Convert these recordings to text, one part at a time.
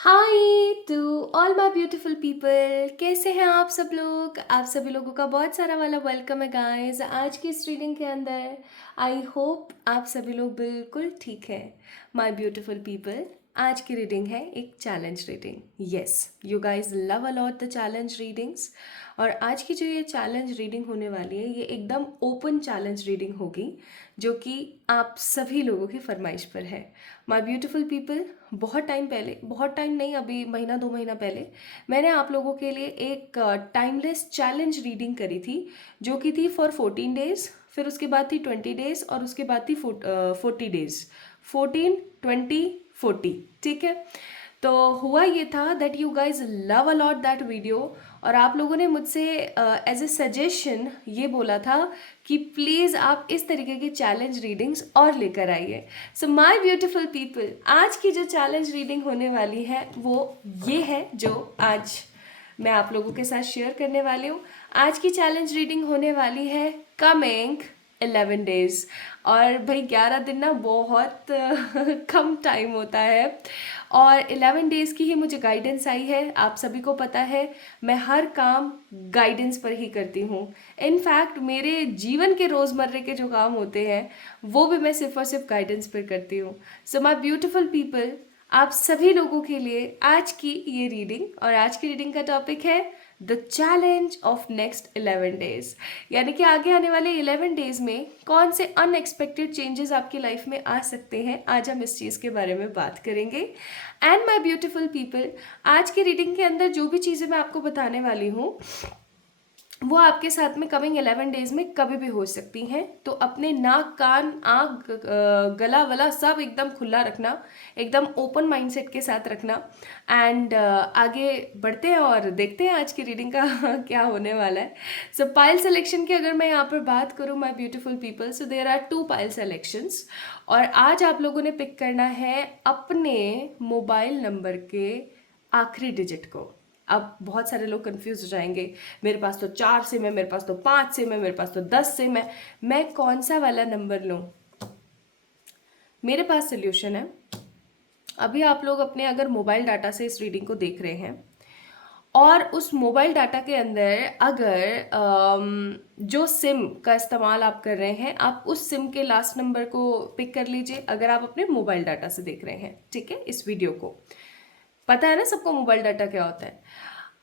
Hi to all my beautiful people. कैसे हैं आप सब लोग? आप सभी लोगों का बहुत सारा वाला वेलकम है गाइस आज की इस रीडिंग के अंदर। आई होप आप सभी लोग बिल्कुल ठीक हैं माय ब्यूटीफुल पीपल। आज की रीडिंग है एक challenge reading. Yes, you guys love a lot the challenge readings. और आज की जो ये चैलेंज रीडिंग होने वाली है ये एकदम ओपन चैलेंज रीडिंग होगी, जो कि आप सभी लोगों की फरमाइश पर है। माय ब्यूटीफुल पीपल, बहुत टाइम पहले, बहुत टाइम नहीं, अभी महीना 2 महीना पहले मैंने आप लोगों के लिए एक टाइमलेस चैलेंज रीडिंग करी थी, जो कि थी फॉर 14 डेज। फिर उसके बाद थी 20 डेज और उसके बाद थी 40 डेज। 14, 20, 40, ठीक है। तो हुआ ये था that you guys love a lot that video, और आप लोगों ने मुझसे एज ए सजेशन ये बोला था कि प्लीज़ आप इस तरीके की चैलेंज रीडिंग्स और लेकर आइए। सो माय ब्यूटीफुल पीपल, आज की जो चैलेंज रीडिंग होने वाली है वो ये है जो आज मैं आप लोगों के साथ शेयर करने वाली हूँ। आज की चैलेंज रीडिंग होने वाली है कमिंग 11 डेज। और भाई 11 दिन ना बहुत कम टाइम होता है, और 11 डेज की ही मुझे गाइडेंस आई है। आप सभी को पता है मैं हर काम गाइडेंस पर ही करती हूँ। इनफैक्ट मेरे जीवन के रोज़मर्रे के जो काम होते हैं वो भी मैं सिर्फ और सिर्फ गाइडेंस पर करती हूँ। सो माय ब्यूटीफुल पीपल, आप सभी लोगों के लिए आज की ये रीडिंग, और आज की रीडिंग का टॉपिक है the challenge of next 11 days. यानी कि आगे आने वाले 11 डेज में कौन से अनएक्सपेक्टेड चेंजेस आपकी लाइफ में आ सकते हैं, आज हम इस चीज़ के बारे में बात करेंगे। एंड माई ब्यूटिफुल पीपल, आज की रीडिंग के अंदर जो भी चीज़ें मैं आपको बताने वाली हूँ वो आपके साथ में कमिंग 11 डेज में कभी भी हो सकती हैं। तो अपने नाक, कान, आँख, गला वला सब एकदम खुला रखना, एकदम ओपन माइंडसेट के साथ रखना। एंड आगे बढ़ते हैं और देखते हैं आज की रीडिंग का क्या होने वाला है। सो पाइल सेलेक्शन की अगर मैं यहाँ पर बात करूँ my beautiful people, so there are 2 pile selections. और आज आप लोगों ने पिक करना है अपने मोबाइल नंबर के आखिरी डिजिट को। अब बहुत सारे लोग कंफ्यूज हो जाएंगे, मेरे पास तो 4 सिम है, मेरे पास तो 5 सिम है, मेरे पास तो 10 सिम है, मैं कौन सा वाला नंबर लूँ? मेरे पास सोल्यूशन है। अभी आप लोग अपने अगर मोबाइल डाटा से इस रीडिंग को देख रहे हैं, और उस मोबाइल डाटा के अंदर अगर जो सिम का इस्तेमाल आप कर रहे हैं, आप उस सिम के लास्ट नंबर को पिक कर लीजिए। अगर आप अपने मोबाइल डाटा से देख रहे हैं, ठीक है, इस वीडियो को पता है ना सबको मोबाइल डाटा क्या होता है।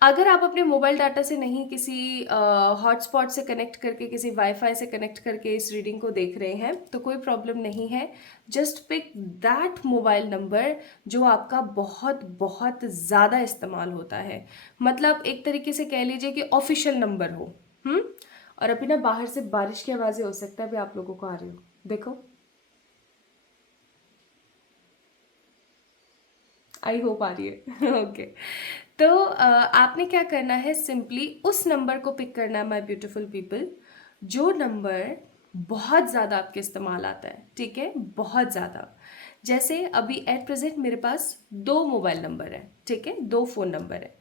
अगर आप अपने मोबाइल डाटा से नहीं, किसी हॉटस्पॉट से कनेक्ट करके, किसी वाईफाई से कनेक्ट करके इस रीडिंग को देख रहे हैं तो कोई प्रॉब्लम नहीं है। Just pick that mobile number जो आपका बहुत बहुत ज़्यादा इस्तेमाल होता है, मतलब एक तरीके से कह लीजिए कि ऑफिशियल नंबर हो। और अभी ना बाहर से बारिश की आवाज़ें हो सकता है अभी आप लोगों को आ रही हो, देखो। आई होप आ रही है ओके। तो आपने क्या करना है, सिंपली उस नंबर को पिक करना है माय ब्यूटीफुल पीपल, जो नंबर बहुत ज़्यादा आपके इस्तेमाल आता है, ठीक है, बहुत ज़्यादा। जैसे अभी एट प्रेजेंट मेरे पास 2 मोबाइल नंबर है, ठीक है, 2 फ़ोन नंबर है।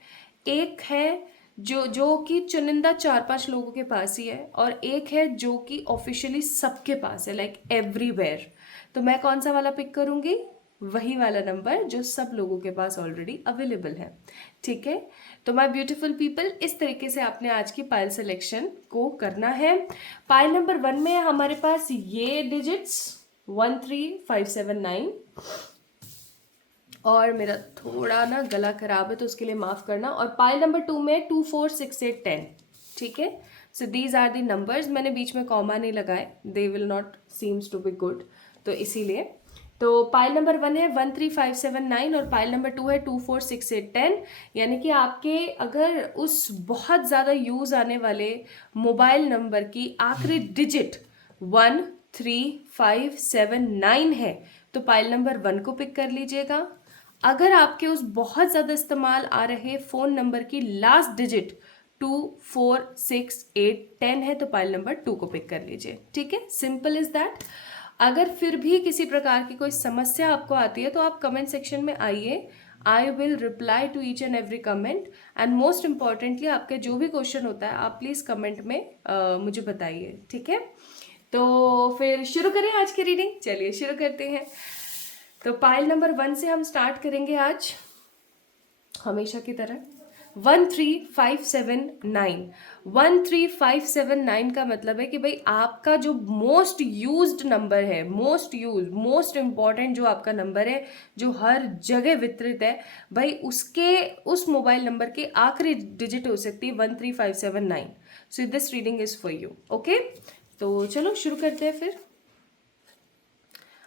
एक है जो कि चुनिंदा 4-5 लोगों के पास ही है, और एक है जो कि ऑफिशियली सबके पास है, लाइक एवरीवेयर। तो मैं कौन सा वाला पिक करूँगी? वही वाला नंबर जो सब लोगों के पास ऑलरेडी अवेलेबल है, ठीक है। तो माय ब्यूटीफुल पीपल, इस तरीके से आपने आज की पाइल सिलेक्शन को करना है। पाइल नंबर 1 में हमारे पास ये डिजिट्स 13579, और मेरा थोड़ा ना गला खराब है तो उसके लिए माफ़ करना। और पाइल नंबर 2 में 246810, ठीक है। So these are the numbers, मैंने बीच में कॉमा नहीं लगाए, they will not seems to be good, तो इसीलिए। तो पाइल नंबर 1 है 13579 और पाइल नंबर 2 है 246810। यानी कि आपके अगर उस बहुत ज़्यादा यूज़ आने वाले मोबाइल नंबर की आखिरी डिजिट 13579 है तो पाइल नंबर 1 को पिक कर लीजिएगा। अगर आपके उस बहुत ज़्यादा इस्तेमाल आ रहे फ़ोन नंबर की लास्ट डिजिट 246810 है तो पाइल नंबर 2 को पिक कर लीजिए, ठीक है, सिंपल इज़ दैट। अगर फिर भी किसी प्रकार की कोई समस्या आपको आती है तो आप कमेंट सेक्शन में आइए, I will reply to each and every comment. And most importantly आपके जो भी क्वेश्चन होता है आप प्लीज़ कमेंट में मुझे बताइए, ठीक है। तो फिर शुरू करें आज की रीडिंग, चलिए शुरू करते हैं। तो पाइल नंबर 1 से हम स्टार्ट करेंगे आज। हमेशा की तरह 13579। 13579 का मतलब है कि भाई आपका जो मोस्ट यूज्ड नंबर है, मोस्ट इम्पॉर्टेंट जो आपका नंबर है, जो हर जगह वितरित है, भाई उसके उस मोबाइल नंबर के आखिरी डिजिट हो सकती है 13579। So this reading is for you. Okay, तो चलो शुरू करते हैं फिर।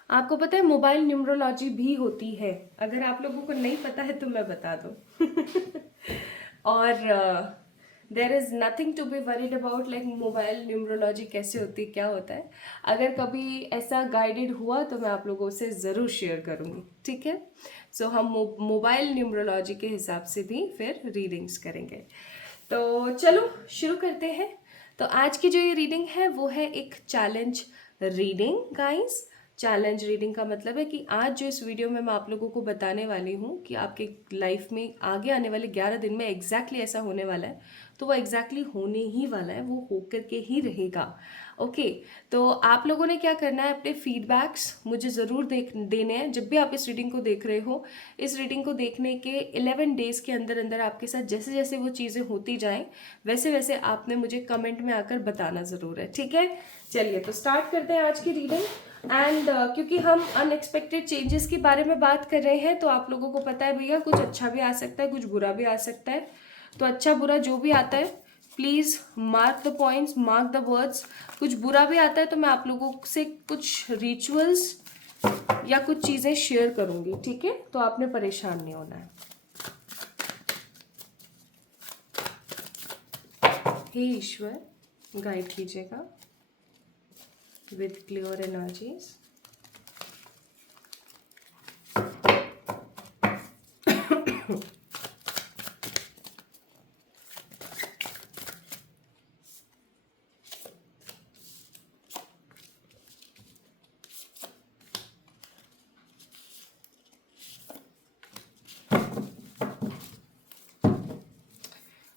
आपको पता है मोबाइल न्यूमरोलॉजी भी होती है, अगर आप लोगों को नहीं पता है तो मैं बता दूँ। और there is nothing to be worried about, like mobile numerology कैसे होती है, क्या होता है। अगर कभी ऐसा गाइडेड हुआ तो मैं आप लोगों से ज़रूर शेयर करूँगी, ठीक है। सो हम मोबाइल न्यूमरोलॉजी के हिसाब से भी फिर रीडिंग्स करेंगे। तो चलो शुरू करते हैं। तो आज की जो ये रीडिंग है वो है एक challenge reading guys. Challenge reading का मतलब है कि आज जो इस वीडियो में मैं आप लोगों को बताने वाली हूँ कि आपके लाइफ में आगे आने वाले 11 दिन में एग्जैक्टली ऐसा होने वाला है, तो वो एग्जैक्टली होने ही वाला है, वो होकर के ही रहेगा। ओके, तो आप लोगों ने क्या करना है, अपने फीडबैक्स मुझे ज़रूर देने हैं जब भी आप इस रीडिंग को देख रहे हो। इस रीडिंग को देखने के 11 डेज़ के अंदर अंदर आपके साथ जैसे जैसे वो चीज़ें होती जाएं वैसे वैसे आपने मुझे कमेंट में आकर बताना ज़रूर है, ठीक है। चलिए तो स्टार्ट करते हैं आज की रीडिंग। एंड क्योंकि हम अनएक्सपेक्टेड चेंजेस के बारे में बात कर रहे हैं, तो आप लोगों को पता है भैया कुछ अच्छा भी आ सकता है, कुछ बुरा भी आ सकता है। तो अच्छा बुरा जो भी आता है please mark the points, mark the words. कुछ बुरा भी आता है तो मैं आप लोगों से कुछ रिचुअल्स या कुछ चीज़ें शेयर करूँगी, ठीक है। तो आपने परेशान नहीं होना है। हे ईश्वर, गाइड कीजिएगा with clear energies.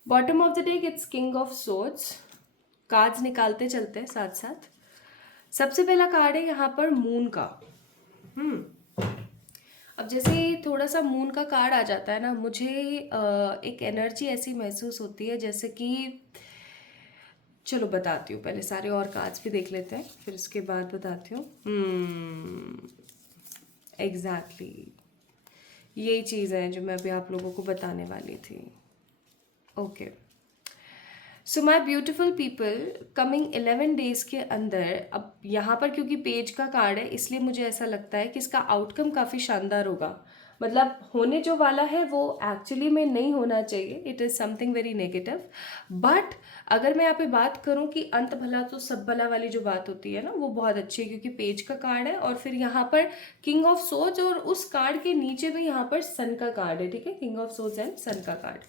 Bottom of the deck it's king of swords. Cards निकालते चलते हैं साथ साथ। सबसे पहला कार्ड है यहाँ पर मून का। अब जैसे थोड़ा सा मून का कार्ड आ जाता है ना, मुझे एक एनर्जी ऐसी महसूस होती है जैसे कि, चलो बताती हूँ, पहले सारे और कार्ड्स भी देख लेते हैं फिर उसके बाद बताती हूँ। एग्जैक्टली यही चीज़ है जो मैं अभी आप लोगों को बताने वाली थी। Okay, so my beautiful people, coming 11 days के अंदर, अब यहाँ पर क्योंकि पेज का कार्ड है इसलिए मुझे ऐसा लगता है कि इसका आउटकम काफ़ी शानदार होगा। मतलब होने जो वाला है वो एक्चुअली में नहीं होना चाहिए, it is something very negative. But अगर मैं यहाँ पे बात करूँ कि अंत भला तो सब भला वाली जो बात होती है ना, वो बहुत अच्छी है क्योंकि पेज का कार्ड है और फिर यहाँ पर किंग ऑफ सोर्ड्स, और उस कार्ड के नीचे भी यहाँ पर सन का कार्ड है, ठीक है। किंग ऑफ सोर्ड्स एंड सन का कार्ड,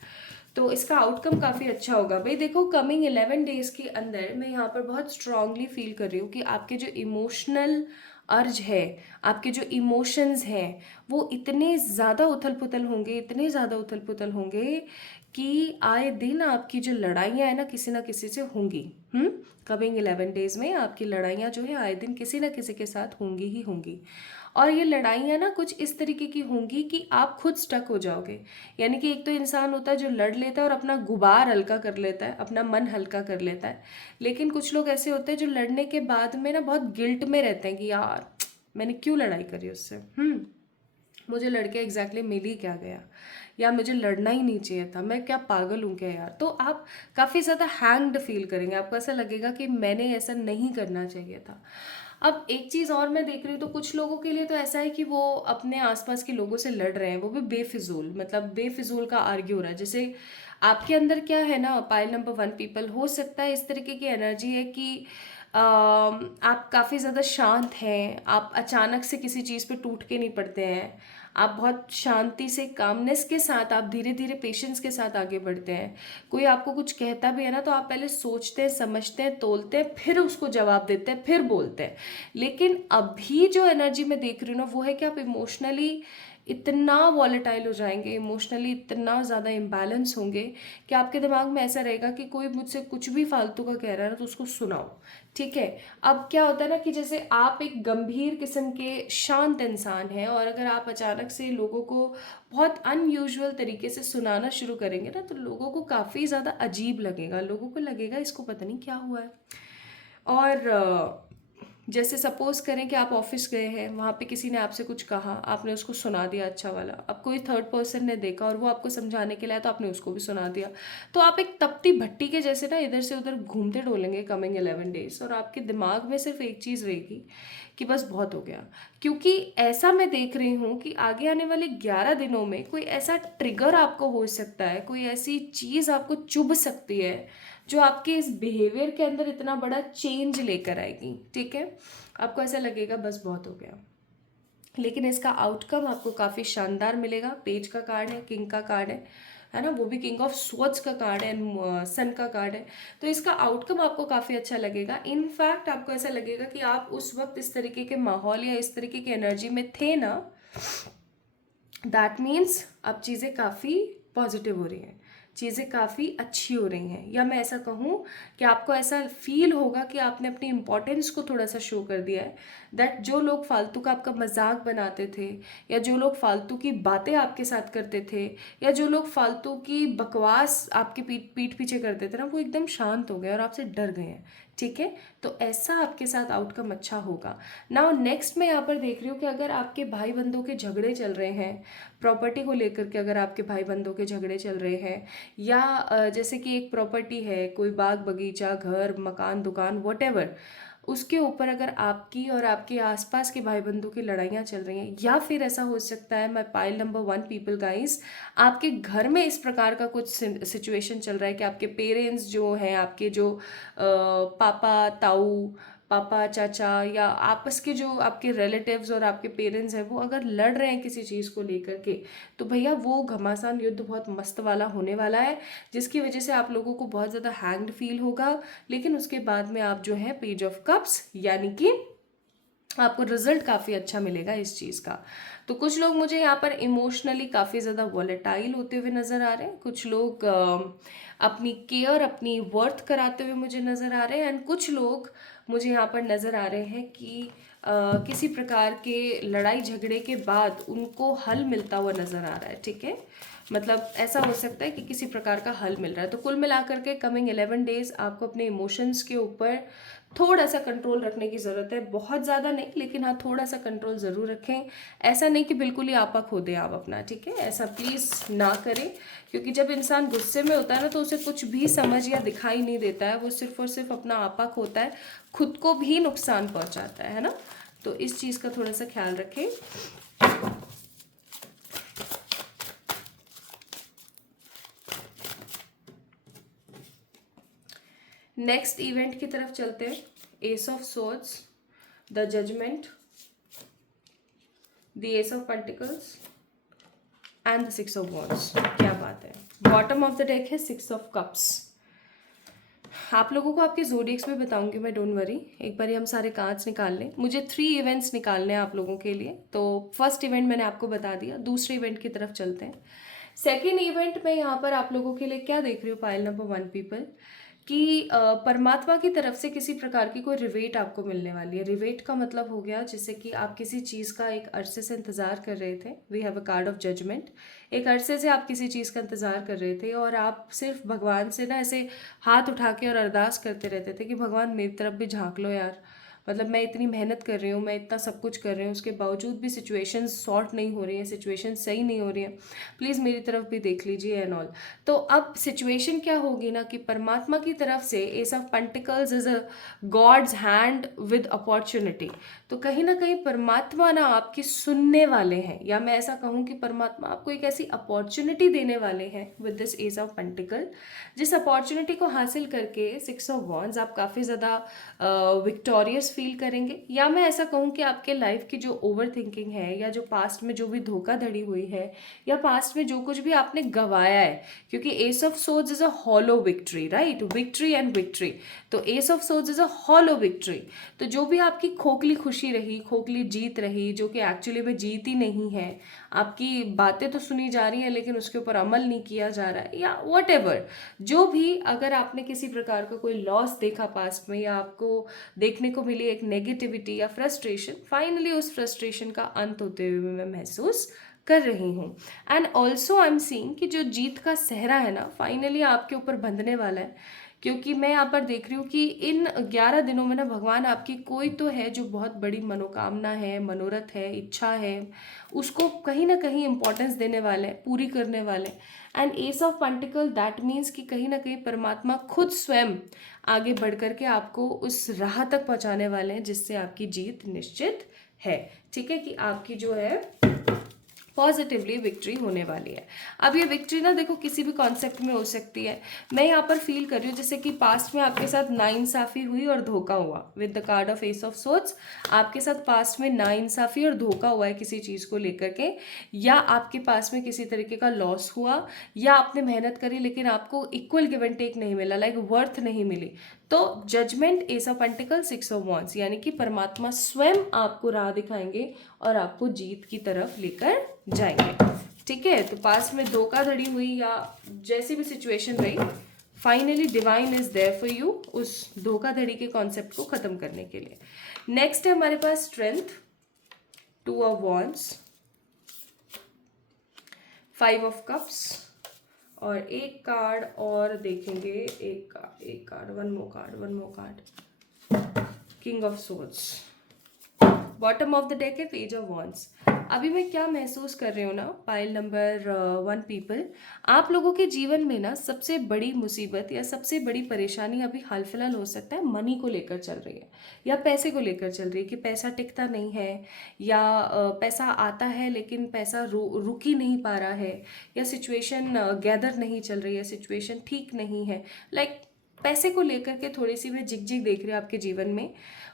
तो इसका आउटकम काफ़ी अच्छा होगा। भाई देखो, कमिंग 11 डेज के अंदर मैं यहाँ पर बहुत स्ट्रांगली फील कर रही हूँ कि आपके जो इमोशनल अर्ज है, आपके जो इमोशंस हैं, वो इतने ज़्यादा उथल पुथल होंगे, इतने ज़्यादा उथल पुथल होंगे कि आए दिन आपकी जो लड़ाइयाँ हैं ना किसी से होंगी। कमिंग 11 डेज में आपकी लड़ाइयाँ जो है आए दिन किसी ना किसी के साथ होंगी ही होंगी। और ये लड़ाइयाँ ना कुछ इस तरीके की होंगी कि आप खुद स्टक हो जाओगे। यानी कि एक तो इंसान होता है जो लड़ लेता है और अपना गुबार हल्का कर लेता है, अपना मन हल्का कर लेता है, लेकिन कुछ लोग ऐसे होते हैं जो लड़ने के बाद में ना बहुत गिल्ट में रहते हैं कि यार मैंने क्यों लड़ाई करी उससे, मुझे लड़के एग्जैक्टली मिल ही क्या गया, या मुझे लड़ना ही नहीं चाहिए था, मैं क्या पागल हूँ क्या यार। तो आप काफ़ी ज़्यादा हैंग्ड फील करेंगे, आपको ऐसा लगेगा कि मैंने ऐसा नहीं करना चाहिए था। अब एक चीज़ और मैं देख रही हूँ, तो कुछ लोगों के लिए तो ऐसा है कि वो अपने आसपास के लोगों से लड़ रहे हैं, वो भी बेफिजूल, मतलब बेफिजूल का आर्ग्यू हो रहा है। जैसे आपके अंदर क्या है ना, पाइल नंबर 1 पीपल, हो सकता है इस तरीके की एनर्जी है कि आप काफ़ी ज़्यादा शांत हैं, आप अचानक से किसी चीज़ पे टूट के नहीं पड़ते हैं, आप बहुत शांति से, कामनेस के साथ, आप धीरे धीरे पेशेंस के साथ आगे बढ़ते हैं। कोई आपको कुछ कहता भी है ना तो आप पहले सोचते हैं, समझते हैं, तोलते हैं, फिर उसको जवाब देते हैं, फिर बोलते हैं। लेकिन अभी जो एनर्जी मैं देख रही हूँ ना वो है कि आप इमोशनली इतना वॉलेटाइल हो जाएंगे, इमोशनली इतना ज़्यादा इम्बैलेंस होंगे कि आपके दिमाग में ऐसा रहेगा कि कोई मुझसे कुछ भी फालतू का कह रहा है ना तो उसको सुनाओ। ठीक है। अब क्या होता है ना कि जैसे आप एक गंभीर किस्म के शांत इंसान हैं और अगर आप अचानक से लोगों को बहुत अनयूजुअल तरीके से सुनाना शुरू करेंगे ना तो लोगों को काफ़ी ज़्यादा अजीब लगेगा, लोगों को लगेगा इसको पता नहीं क्या हुआ है। और जैसे सपोज करें कि आप ऑफिस गए हैं, वहाँ पे किसी ने आपसे कुछ कहा, आपने उसको सुना दिया अच्छा वाला, अब कोई थर्ड पर्सन ने देखा और वो आपको समझाने के लिए आया तो आपने उसको भी सुना दिया, तो आप एक तपती भट्टी के जैसे ना इधर से उधर घूमते डोलेंगे कमिंग 11 डेज, और आपके दिमाग में सिर्फ एक चीज़ रहेगी कि बस बहुत हो गया। क्योंकि ऐसा मैं देख रही हूँ कि आगे आने वाले 11 दिनों में कोई ऐसा ट्रिगर आपको हो सकता है, कोई ऐसी चीज़ आपको चुभ सकती है जो आपके इस बिहेवियर के अंदर इतना बड़ा चेंज लेकर आएगी। ठीक है, आपको ऐसा लगेगा बस बहुत हो गया, लेकिन इसका आउटकम आपको काफ़ी शानदार मिलेगा। पेज का कार्ड है, किंग का कार्ड है ना, वो भी किंग ऑफ स्वॉर्ड्स का कार्ड है एंड सन का कार्ड है। तो इसका आउटकम आपको काफ़ी अच्छा लगेगा। इनफैक्ट आपको ऐसा लगेगा कि आप उस वक्त इस तरीके के माहौल या इस तरीके की एनर्जी में थे ना, दैट मीन्स अब चीज़ें काफ़ी पॉजिटिव हो रही हैं, चीज़ें काफ़ी अच्छी हो रही हैं, या मैं ऐसा कहूँ कि आपको ऐसा फील होगा कि आपने अपनी इम्पोर्टेंस को थोड़ा सा शो कर दिया है। दैट जो लोग फालतू का आपका मजाक बनाते थे, या जो लोग फालतू की बातें आपके साथ करते थे, या जो लोग फालतू की बकवास आपके पीठ पीछे करते थे ना, वो एकदम शांत हो गए और आपसे डर गए हैं। ठीक है, तो ऐसा आपके साथ आउटकम अच्छा होगा। नाउ नेक्स्ट मैं यहाँ पर देख रही हूँ कि अगर आपके भाई बंधों के झगड़े चल रहे हैं, प्रॉपर्टी को लेकर के अगर आपके भाई बंधों के झगड़े चल रहे हैं, या जैसे कि एक प्रॉपर्टी है, कोई बाग बगीचा घर मकान दुकान वॉटेवर, उसके ऊपर अगर आपकी और आपके आसपास के भाई बंधों की लड़ाइयाँ चल रही हैं, या फिर ऐसा हो सकता है, मैं पाइल नंबर 1 पीपल गाइस, आपके घर में इस प्रकार का कुछ सिचुएशन चल रहा है कि आपके पेरेंट्स जो हैं, आपके जो पापा ताऊ पापा चाचा या आपस के जो आपके रिलेटिव्स और आपके पेरेंट्स हैं वो अगर लड़ रहे हैं किसी चीज़ को लेकर के, तो भैया वो घमासान युद्ध बहुत मस्त वाला होने वाला है, जिसकी वजह से आप लोगों को बहुत ज़्यादा हैंग्ड फील होगा। लेकिन उसके बाद में आप जो है पेज ऑफ कप्स, यानी कि आपको रिजल्ट काफ़ी अच्छा मिलेगा इस चीज़ का। तो कुछ लोग मुझे यहाँ पर इमोशनली काफ़ी ज़्यादा वॉलेटाइल होते हुए नज़र आ रहे हैं, कुछ लोग अपनी केयर अपनी वर्थ कराते हुए मुझे नज़र आ रहे हैं, एंड कुछ लोग मुझे यहाँ पर नज़र आ रहे हैं कि किसी प्रकार के लड़ाई झगड़े के बाद उनको हल मिलता हुआ नज़र आ रहा है। ठीक है, मतलब ऐसा हो सकता है कि किसी प्रकार का हल मिल रहा है। तो कुल मिलाकर के कमिंग 11 डेज आपको अपने इमोशंस के ऊपर थोड़ा सा कंट्रोल रखने की ज़रूरत है, बहुत ज़्यादा नहीं, लेकिन हाँ थोड़ा सा कंट्रोल ज़रूर रखें। ऐसा नहीं कि बिल्कुल ही आपा खो दें आप अपना। ठीक है, ऐसा प्लीज़ ना करें, क्योंकि जब इंसान गुस्से में होता है ना तो उसे कुछ भी समझ या दिखाई नहीं देता है, वो सिर्फ और सिर्फ अपना आपा खोता है, खुद को भी नुकसान पहुंचाता है ना। तो इस चीज़ का थोड़ा सा ख्याल रखें। नेक्स्ट इवेंट की तरफ चलते हैं। Ace of swords, the judgement, the ace of pentacles and the 6 of wands. क्या बात है, बॉटम ऑफ द डेक है 6 ऑफ कप्स। आप लोगों को आपके जोडिक्स में बताऊंगी मैं, डोंट वरी। एक बार हम सारे कार्ड्स निकाल लें, मुझे 3 इवेंट्स निकालने हैं आप लोगों के लिए। तो फर्स्ट इवेंट मैंने आपको बता दिया, दूसरे इवेंट की तरफ चलते हैं। सेकेंड इवेंट में यहाँ पर आप लोगों के लिए क्या देख रही हूँ, पाइल नंबर 1 पीपल, कि परमात्मा की तरफ से किसी प्रकार की कोई रिवेट आपको मिलने वाली है। रिवेट का मतलब हो गया जैसे कि आप किसी चीज़ का एक अरसे से इंतज़ार कर रहे थे, we have a card of judgement. एक अरसे से आप किसी चीज़ का इंतज़ार कर रहे थे और आप सिर्फ भगवान से ना ऐसे हाथ उठा के और अरदास करते रहते थे कि भगवान मेरी तरफ भी झांक लो यार, मतलब मैं इतनी मेहनत कर रही हूँ, मैं इतना सब कुछ कर रही हूँ, उसके बावजूद भी सिचुएशन सॉर्ट नहीं हो रही है, सिचुएशन सही नहीं हो रही है, प्लीज़ मेरी तरफ भी देख लीजिए एंड ऑल। तो अब सिचुएशन क्या होगी ना कि परमात्मा की तरफ से ace of pentacles is a god's hand with opportunity. तो कहीं ना कहीं परमात्मा ना आपकी सुनने वाले हैं, या मैं ऐसा कहूँ कि परमात्मा आपको एक ऐसी अपॉर्चुनिटी देने वाले हैं with this S of pentacle, जिस अपॉर्चुनिटी को हासिल करके 6 ऑफ वॉन्ड्स आप काफ़ी ज़्यादा विक्टोरियस फील करेंगे। या मैं ऐसा कहूँ कि आपके लाइफ की जो ओवर थिंकिंग है, या जो पास्ट में जो भी धोखाधड़ी हुई है, या पास्ट में जो कुछ भी आपने गवाया है, क्योंकि ace of swords is a hollow victory, right, victory and victory. तो ace of swords is a hollow victory. तो जो भी आपकी खोखली खुशी रही, खोखली जीत रही, जो कि एक्चुअली में जीत ही नहीं है, आपकी बातें तो सुनी जा रही हैं लेकिन उसके ऊपर अमल नहीं किया जा रहा है, या वट जो भी, अगर आपने किसी प्रकार का कोई लॉस देखा पास्ट में, या आपको देखने को मिली एक नेगेटिविटी या फ्रस्ट्रेशन, फाइनली उस फ्रस्ट्रेशन का अंत होते हुए मैं महसूस कर रही हूँ। And also I am seeing कि जो जीत का सहरा है ना, फाइनली आपके ऊपर बंधने वाला है, क्योंकि मैं यहाँ पर देख रही हूँ कि इन 11 दिनों में ना भगवान आपकी कोई तो है जो बहुत बड़ी मनोकामना है, मनोरथ है, इच्छा है, उसको कहीं ना कहीं इंपॉर्टेंस देने वाले हैं, पूरी करने वाले हैं। And S of pentacle that means कि कहीं ना कहीं परमात्मा खुद स्वयं आगे बढ़ करके आपको उस राह तक पहुँचाने वाले हैं जिससे आपकी जीत निश्चित है। ठीक है, कि आपकी जो है पॉजिटिवली विक्ट्री होने वाली है। अब ये विक्ट्री ना देखो किसी भी कॉन्सेप्ट में हो सकती है। मैं यहाँ पर फील कर रही हूँ जैसे कि पास्ट में आपके साथ नाइंसाफ़ी हुई और धोखा हुआ, with the card of S of swords. आपके साथ पास्ट में नाइंसाफ़ी और धोखा हुआ है किसी चीज़ को लेकर के, या आपके पास में किसी तरीके का लॉस हुआ, या आपने मेहनत करी लेकिन आपको इक्वल गिव एंड टेक नहीं मिला, लाइक वर्थ नहीं मिली। तो judgement, ace of pentacle, 6 of wands, यानी कि परमात्मा स्वयं आपको राह दिखाएंगे और आपको जीत की तरफ लेकर जाएंगे। ठीक है, तो पास में धोखाधड़ी हुई या जैसी भी सिचुएशन रही, finally divine is there for you उस धोखाधड़ी के कॉन्सेप्ट को खत्म करने के लिए। नेक्स्ट है हमारे पास strength, 2 of wands, 5 of cups, और एक कार्ड और देखेंगे, एक card, one more card, king of swords. Bottom of the deck है पेज ऑफ वॉन्ड्स। अभी मैं क्या महसूस कर रही हूँ ना, पाइल नंबर 1 पीपल, आप लोगों के जीवन में ना सबसे बड़ी मुसीबत या सबसे बड़ी परेशानी अभी हाल फिलहाल हो सकता है मनी को लेकर चल रही है, या पैसे को लेकर चल रही है, कि पैसा टिकता नहीं है, या पैसा आता है लेकिन पैसा रुक ही नहीं पा रहा है, या सिचुएशन गैदर नहीं चल रही है, सिचुएशन ठीक नहीं है, लाइक पैसे को लेकर के थोड़ी सी मैं झिकझिक देख रही हूँ आपके जीवन में।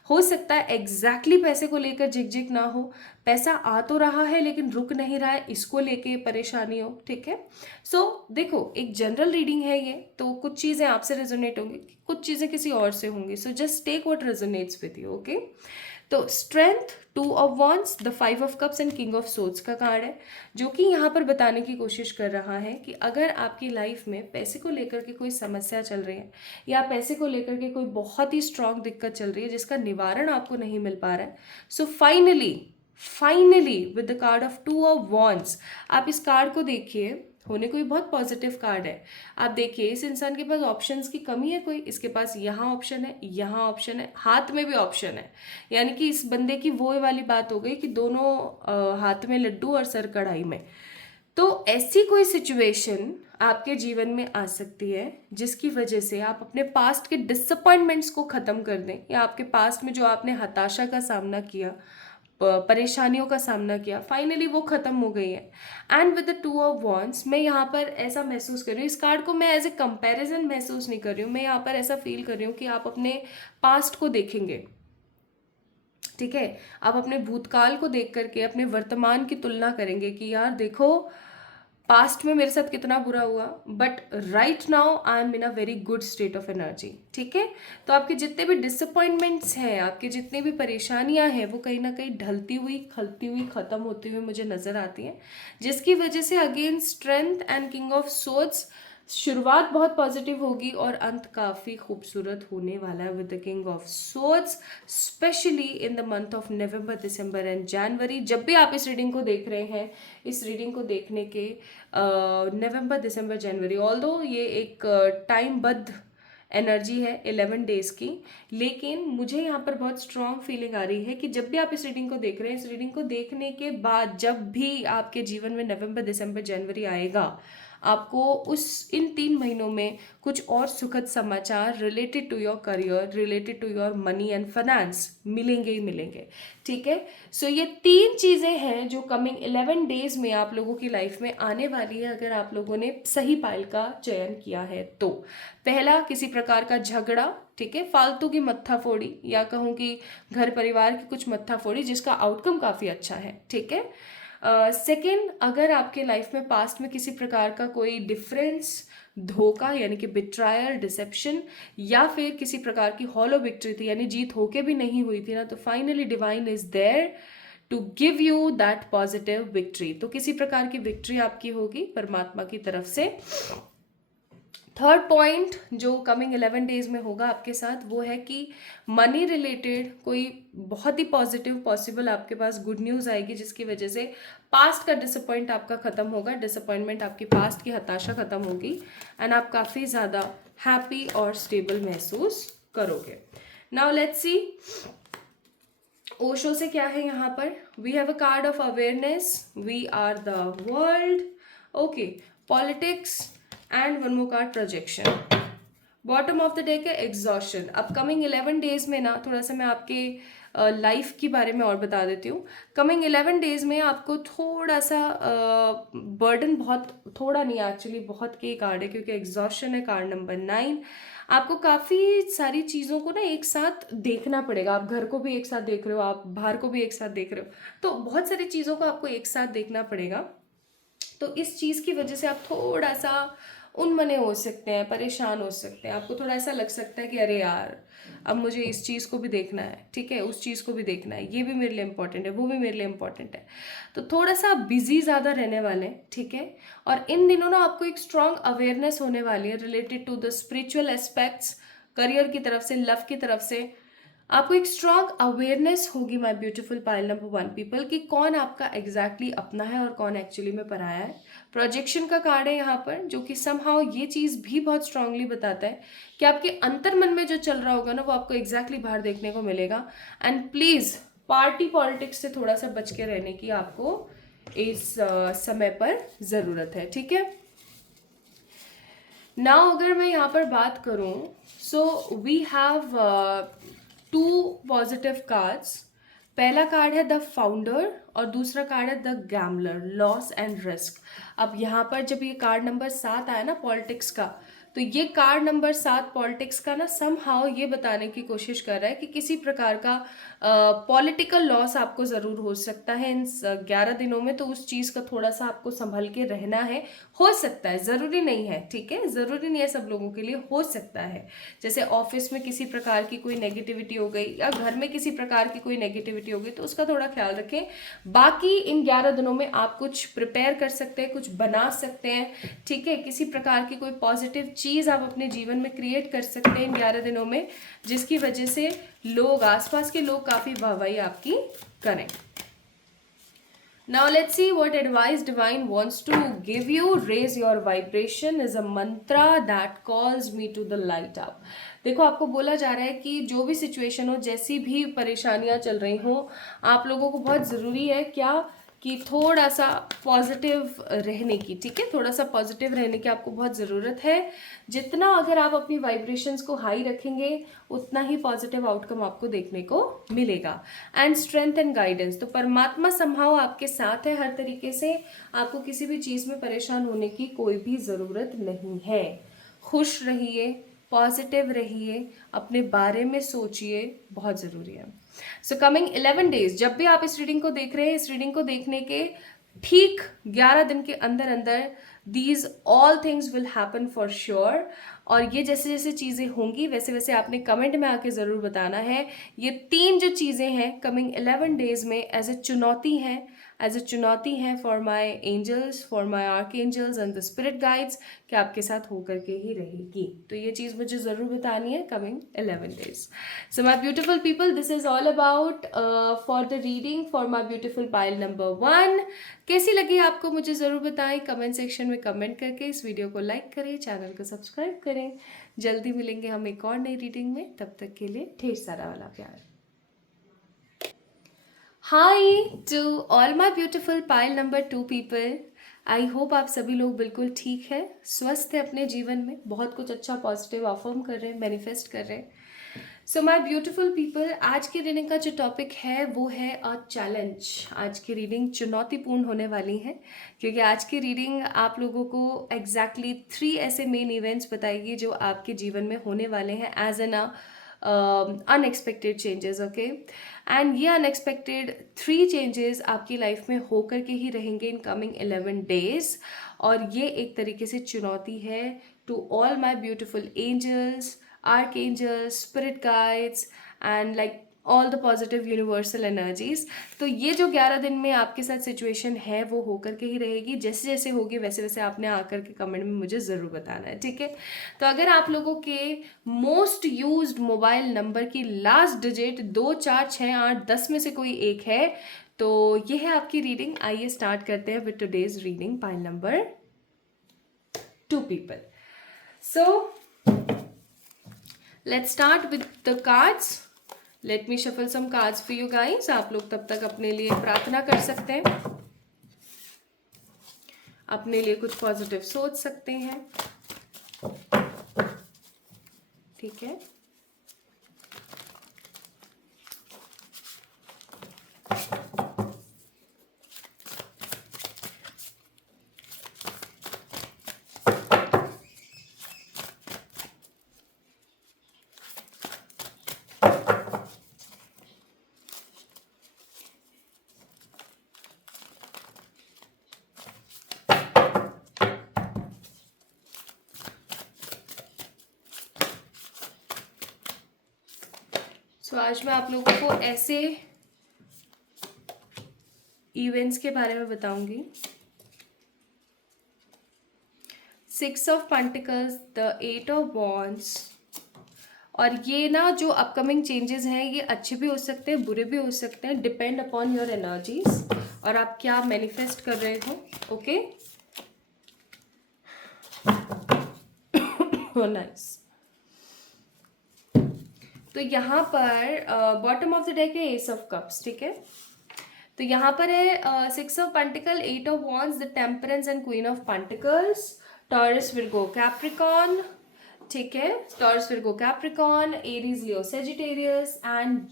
हो सकता है एग्जैक्टली पैसे को लेकर झिकझिक ना हो, पैसा आ तो रहा है लेकिन रुक नहीं रहा है, इसको लेके परेशानी हो। ठीक है, सो देखो एक जनरल रीडिंग है ये, तो कुछ चीज़ें आपसे रेजोनेट होंगी, कुछ चीज़ें किसी और से होंगी, so just take what resonates with you. Okay, तो strength, 2 of wands, the 5 of cups and king of swords का कार्ड है, जो कि यहाँ पर बताने की कोशिश कर रहा है कि अगर आपकी लाइफ में पैसे को लेकर के कोई समस्या चल रही है, या पैसे को लेकर के कोई बहुत ही स्ट्रांग दिक्कत चल रही है जिसका निवारण आपको नहीं मिल पा रहा है, so finally with the card of 2 of wands, आप इस कार्ड को देखिए, होने को भी बहुत पॉजिटिव कार्ड है। आप देखिए इस इंसान के पास ऑप्शंस की कमी है कोई, इसके पास यहाँ ऑप्शन है, यहाँ ऑप्शन है, हाथ में भी ऑप्शन है, यानी कि इस बंदे की वो वाली बात हो गई कि दोनों हाथ में लड्डू और सर कढ़ाई में। तो ऐसी कोई सिचुएशन आपके जीवन में आ सकती है जिसकी वजह से आप अपने पास्ट के डिसअपॉइंटमेंट्स को ख़त्म कर दें, या आपके पास्ट में जो आपने हताशा का सामना किया, परेशानियों का सामना किया, फाइनली वो ख़त्म हो गई है। And with the 2 of wands, मैं यहाँ पर ऐसा महसूस कर रही हूँ, इस कार्ड को मैं एज ए कंपैरिजन महसूस नहीं कर रही हूँ, मैं यहाँ पर ऐसा फील कर रही हूँ कि आप अपने पास्ट को देखेंगे। ठीक है, आप अपने भूतकाल को देख करके अपने वर्तमान की तुलना करेंगे कि यार देखो पास्ट में मेरे साथ कितना बुरा हुआ, but right now I am in a very good state of energy. ठीक है, तो आपके जितने भी डिसअपॉइंटमेंट्स हैं, आपके जितनी भी परेशानियां हैं, वो कहीं ना कहीं ढलती हुई, खलती हुई, ख़त्म होती हुई मुझे नज़र आती हैं, जिसकी वजह से again strength and king of swords, शुरुआत बहुत पॉजिटिव होगी और अंत काफ़ी खूबसूरत होने वाला है with the king of swords, specially in the month of November, December and January. जब भी आप इस रीडिंग को देख रहे हैं, इस रीडिंग को देखने के नवंबर, दिसंबर, जनवरी, ऑल्दो ये एक टाइमबद्ध एनर्जी है 11 डेज की, लेकिन मुझे यहाँ पर बहुत स्ट्रॉन्ग फीलिंग आ रही है कि जब भी आप इस रीडिंग को देख रहे हैं, इस रीडिंग को देखने के बाद जब भी आपके जीवन में नवंबर, दिसंबर, जनवरी आएगा, आपको उस इन 3 महीनों में कुछ और सुखद समाचार related to your career, related to your money and finance मिलेंगे ही मिलेंगे। ठीक है, सो ये 3 चीज़ें हैं जो कमिंग 11 डेज में आप लोगों की लाइफ में आने वाली है, अगर आप लोगों ने सही पाइल का चयन किया है तो। पहला, किसी प्रकार का झगड़ा, ठीक है, फालतू की मत्थाफोड़ी, या कहूँ कि घर परिवार की कुछ मत्थाफोड़ी जिसका आउटकम काफ़ी अच्छा है। ठीक है, सेकेंड, अगर आपके लाइफ में पास्ट में किसी प्रकार का कोई डिफरेंस, धोखा यानी कि बिट्रायल, डिसेप्शन, या फिर किसी प्रकार की हॉलो विक्ट्री थी, यानी जीत होके भी नहीं हुई थी ना, तो finally divine is there to give you that positive victory. तो किसी प्रकार की विक्ट्री आपकी होगी परमात्मा की तरफ से। थर्ड पॉइंट जो कमिंग 11 डेज में होगा आपके साथ वो है कि मनी रिलेटेड कोई बहुत ही पॉजिटिव पॉसिबल आपके पास गुड न्यूज़ आएगी, जिसकी वजह से पास्ट का डिसअपॉइंट आपका ख़त्म होगा, डिसअपॉइंटमेंट आपकी पास्ट की हताशा ख़त्म होगी एंड आप काफ़ी ज़्यादा हैप्पी और स्टेबल महसूस करोगे। नाउ लेट्स सी ओशो से क्या है यहाँ पर। We have a card of awareness, we are the world, okay, politics and one more card projection. Bottom of the deck है एग्जॉशन। अपकमिंग 11 डेज में ना थोड़ा सा मैं आपके लाइफ के बारे में और बता देती हूँ। कमिंग 11 डेज में आपको थोड़ा सा बर्डन, बहुत थोड़ा नहीं एक्चुअली बहुत के कार्ड है, क्योंकि एग्जॉशन है कार्ड नंबर 9। आपको काफ़ी सारी चीज़ों को ना एक साथ देखना पड़ेगा। आप घर को भी एक साथ देख रहे हो, आप बाहर को भी एक साथ देख रहे हो, तो बहुत सारी चीज़ों को आपको एक साथ देखना पड़ेगा। तो इस चीज़ की वजह से आप थोड़ा सा उनमने हो सकते हैं, परेशान हो सकते हैं। आपको थोड़ा ऐसा लग सकता है कि अरे यार अब मुझे इस चीज़ को भी देखना है, ठीक है, उस चीज़ को भी देखना है, ये भी मेरे लिए इम्पोर्टेंट है, वो भी मेरे लिए इम्पोर्टेंट है। तो थोड़ा सा बिजी ज़्यादा रहने वाले हैं, ठीक है। और इन दिनों ना आपको एक स्ट्रॉन्ग अवेयरनेस होने वाली है related to the spiritual aspects, career की तरफ से, लव की तरफ से। आपको एक स्ट्रॉन्ग अवेयरनेस होगी my beautiful pile number 1 people कि कौन आपका एग्जैक्टली अपना है और कौन एक्चुअली में पराया है। प्रोजेक्शन का कार्ड है यहाँ पर, जो कि समहाउ ये चीज़ भी बहुत स्ट्रांगली बताता है कि आपके अंतर मन में जो चल रहा होगा ना वो आपको एग्जैक्टली बाहर देखने को मिलेगा। एंड प्लीज़ पार्टी पॉलिटिक्स से थोड़ा सा बच के रहने की आपको इस समय पर ज़रूरत है, ठीक है। नाउ अगर मैं यहाँ पर बात करूँ, so we have 2 positive cards. पहला कार्ड है द फाउंडर और दूसरा कार्ड है the gambler, loss and risk. अब यहाँ पर जब ये कार्ड नंबर 7 आया ना पॉलिटिक्स का, तो ये कार्ड नंबर 7 पॉलिटिक्स का ना समहाउ ये बताने की कोशिश कर रहा है कि किसी प्रकार का पॉलिटिकल लॉस आपको ज़रूर हो सकता है इन 11 दिनों में। तो उस चीज़ का थोड़ा सा आपको संभल के रहना है। हो सकता है, ज़रूरी नहीं है, ठीक है, ज़रूरी नहीं है, सब लोगों के लिए हो सकता है। जैसे ऑफिस में किसी प्रकार की कोई नेगेटिविटी हो गई या घर में किसी प्रकार की कोई नेगेटिविटी हो गई, तो उसका थोड़ा ख्याल रखें। बाकी इन 11 दिनों में आप कुछ प्रिपेयर कर सकते हैं, कुछ बना सकते हैं, ठीक है। किसी प्रकार की कोई पॉजिटिव चीज़ आप अपने जीवन में क्रिएट कर सकते हैं इन 11 दिनों में, जिसकी वजह से लोग, आसपास के लोग काफ़ी वाहवाही आपकी करें। Now let's see what advice divine wants to give you. Raise your vibration is a mantra that calls me to the light up. देखो आपको बोला जा रहा है कि जो भी सिचुएशन हो, जैसी भी परेशानियां चल रही हो, आप लोगों को बहुत ज़रूरी है क्या कि थोड़ा सा पॉजिटिव रहने की, ठीक है, थोड़ा सा पॉजिटिव रहने की आपको बहुत ज़रूरत है। जितना अगर आप अपनी वाइब्रेशंस को हाई रखेंगे उतना ही पॉजिटिव आउटकम आपको देखने को मिलेगा। एंड स्ट्रेंथ एंड गाइडेंस, तो परमात्मा संभाव आपके साथ है हर तरीके से। आपको किसी भी चीज़ में परेशान होने की कोई भी ज़रूरत नहीं है। खुश रहिए, पॉजिटिव रहिए, अपने बारे में सोचिए, बहुत ज़रूरी है। सो कमिंग 11 डेज, जब भी आप इस रीडिंग को देख रहे हैं, इस रीडिंग को देखने के ठीक 11 दिन के अंदर अंदर these all things will happen for sure. और ये जैसे जैसे चीज़ें होंगी वैसे वैसे आपने कमेंट में आके ज़रूर बताना है। ये 3 जो चीज़ें हैं कमिंग 11 डेज में एज ए चुनौती है for my angels, for my archangels and the spirit guides, कि आपके साथ होकर के ही रहेगी। तो ये चीज़ मुझे ज़रूर बतानी है coming 11 days. So my beautiful people, this is all about for the reading for my beautiful pile number 1। कैसी लगी आपको मुझे ज़रूर बताएं कमेंट सेक्शन में कमेंट करके। इस वीडियो को लाइक करें, चैनल को सब्सक्राइब करें। जल्दी मिलेंगे हम एक और नई रीडिंग में, तब तक के लिए ढेर सारा वाला प्यार। Hi to all my beautiful pile number 2 people. I hope आप सभी लोग बिल्कुल ठीक है, स्वस्थ है अपने जीवन में, बहुत कुछ अच्छा पॉजिटिव अफर्म कर रहे हैं, मैनिफेस्ट कर रहे हैं। सो माई ब्यूटिफुल पीपल, आज की रीडिंग का जो टॉपिक है वो है अ चैलेंज। आज की रीडिंग चुनौतीपूर्ण होने वाली है, क्योंकि आज की रीडिंग आप लोगों को एग्जैक्टली 3 ऐसे मेन इवेंट्स बताएगी जो आपके जीवन में होने वाले हैं as an unexpected changes, okay. And ये अनएक्सपेक्टेड 3 चेंजेस आपकी लाइफ में होकर के ही रहेंगे इन कमिंग 11 डेज। और ये एक तरीके से चुनौती है to all my beautiful angels, archangels, spirit guides, and like all the positive universal energies. तो ये जो 11 दिन में आपके साथ सिचुएशन है वो होकर के ही रहेगी, जैसे जैसे होगी वैसे वैसे आपने आकर के कमेंट में मुझे ज़रूर बताना है, ठीक है। तो अगर आप लोगों के मोस्ट यूज्ड मोबाइल नंबर की लास्ट डिजिट 2 4 6 8 10 में से कोई एक है तो ये है आपकी रीडिंग। आइए स्टार्ट करते हैं with today's reading pile number 2 people. So let's start with the cards. Let me shuffle some cards for you guys. आप लोग तब तक अपने लिए प्रार्थना कर सकते हैं, अपने लिए कुछ पॉजिटिव सोच सकते हैं, ठीक है। सो आज मैं आप लोगों को ऐसे इवेंट्स के बारे में बताऊंगी। 6 of pentacles, the 8 of wands, और ये ना जो अपकमिंग चेंजेस हैं ये अच्छे भी हो सकते हैं, बुरे भी हो सकते हैं, डिपेंड अपॉन योर एनर्जीज और आप क्या मैनिफेस्ट कर रहे हो। Okay, nice. तो यहाँ पर बॉटम ऑफ द डेक है एस ऑफ कप्स, ठीक है। तो यहाँ पर है 6 of pentacle, 8 of wands, the temperance and queen of pentacles, taurus Virgo Capricorn, ठीक है। Taurus Virgo Capricorn, Aries Leo Sagittarius and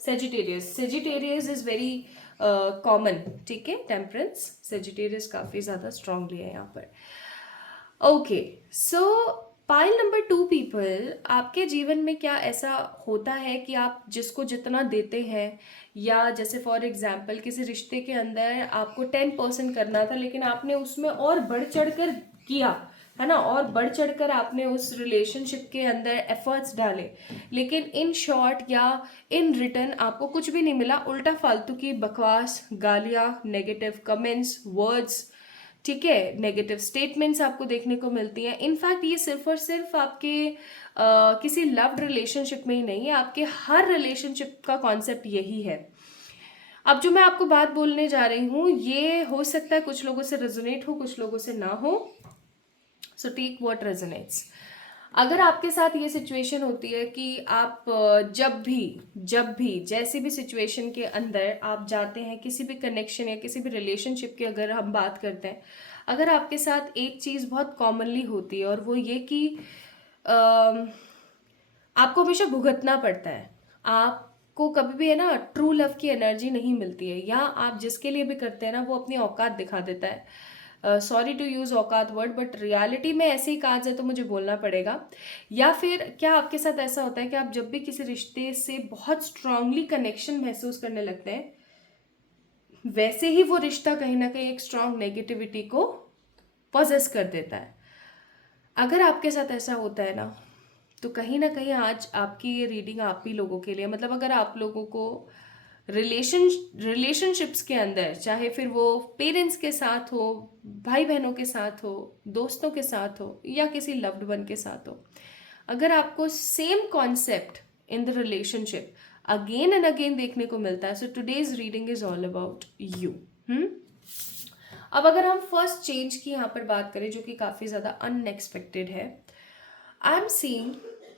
Sagittarius. Sagittarius is very common, ठीक है। टेम्परेंस, सेजिटेरियस काफ़ी ज़्यादा स्ट्रांगली है यहाँ पर। ओके, सो पाइल नंबर 2 पीपल, आपके जीवन में क्या ऐसा होता है कि आप जिसको जितना देते हैं, या जैसे फॉर एग्जांपल किसी रिश्ते के अंदर आपको 10% करना था लेकिन आपने उसमें और बढ़ चढ़ कर किया, है ना, और बढ़ चढ़ कर आपने उस रिलेशनशिप के अंदर एफर्ट्स डाले, लेकिन इन शॉर्ट या इन रिटर्न आपको कुछ भी नहीं मिला, उल्टा फालतू की बकवास, गालियाँ, नेगेटिव कमेंट्स, वर्ड्स, ठीक है, नेगेटिव स्टेटमेंट्स आपको देखने को मिलती हैं। इनफैक्ट ये सिर्फ और सिर्फ आपके किसी लव्ड रिलेशनशिप में ही नहीं है, आपके हर रिलेशनशिप का कॉन्सेप्ट यही है। अब जो मैं आपको बात बोलने जा रही हूँ ये हो सकता है कुछ लोगों से रेजोनेट हो, कुछ लोगों से ना हो, सो टेक व्हाट रेजोनेट्स। अगर आपके साथ ये सिचुएशन होती है कि आप जब भी जैसी भी सिचुएशन के अंदर आप जाते हैं, किसी भी कनेक्शन या किसी भी रिलेशनशिप की अगर हम बात करते हैं, अगर आपके साथ एक चीज़ बहुत कॉमनली होती है और वो ये कि आपको हमेशा भुगतना पड़ता है, आपको कभी भी है ना ट्रू लव की एनर्जी नहीं मिलती है, या आप जिसके लिए भी करते हैं ना वो अपनी औकात दिखा देता है। सॉरी टू यूज़ औकात वर्ड, बट रियलिटी में ऐसे ही काज है तो मुझे बोलना पड़ेगा। या फिर क्या आपके साथ ऐसा होता है कि आप जब भी किसी रिश्ते से बहुत स्ट्रांगली कनेक्शन महसूस करने लगते हैं, वैसे ही वो रिश्ता कहीं ना कहीं एक स्ट्रांग नेगेटिविटी को पॉजेस कर देता है। अगर आपके साथ ऐसा होता है ना तो कहीं ना कहीं आज आपकी ये रीडिंग आप ही लोगों के लिए, मतलब अगर आप लोगों को रिलेशनशिप्स के अंदर, चाहे फिर वो पेरेंट्स के साथ हो, भाई बहनों के साथ हो, दोस्तों के साथ हो, या किसी लव्ड वन के साथ हो, अगर आपको same concept in the relationship again and again देखने को मिलता है, so today's reading is all about you. अब अगर हम फर्स्ट चेंज की यहाँ पर बात करें जो कि काफ़ी ज़्यादा अनएक्सपेक्टेड है, आई एम सीइंग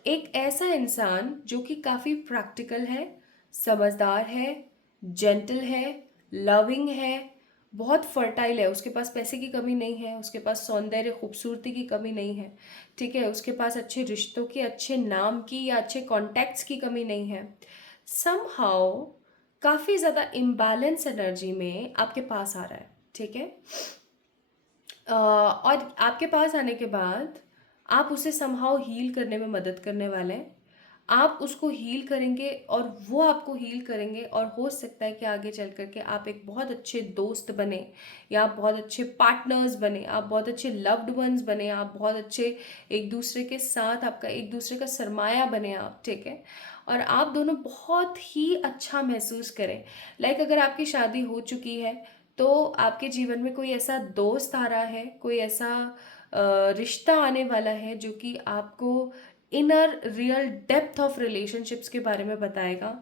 एक ऐसा इंसान जो कि काफ़ी प्रैक्टिकल है, समझदार है, जेंटल है, लविंग है, बहुत फर्टाइल है, उसके पास पैसे की कमी नहीं है, उसके पास सौंदर्य खूबसूरती की कमी नहीं है, ठीक है, उसके पास अच्छे रिश्तों की, अच्छे नाम की या अच्छे कॉन्टैक्ट्स की कमी नहीं है। समहाउ काफ़ी ज़्यादा इम्बैलेंस एनर्जी में आपके पास आ रहा है, ठीक है। और आपके पास आने के बाद आप उसे समहाउ हील करने में मदद करने वाले हैं, आप उसको हील करेंगे और वो आपको हील करेंगे, और हो सकता है कि आगे चल कर के आप एक बहुत अच्छे दोस्त बने, या आप बहुत अच्छे पार्टनर्स बने, आप बहुत अच्छे लव्ड वंस बने, आप बहुत अच्छे एक दूसरे के साथ आपका एक दूसरे का सरमाया बने आप, ठीक है। और आप दोनों बहुत ही अच्छा महसूस करें। लाइक अगर आपकी शादी हो चुकी है तो आपके जीवन में कोई ऐसा दोस्त आ रहा है, कोई ऐसा रिश्ता आने वाला है जो कि आपको inner real depth of relationships के बारे में बताएगा।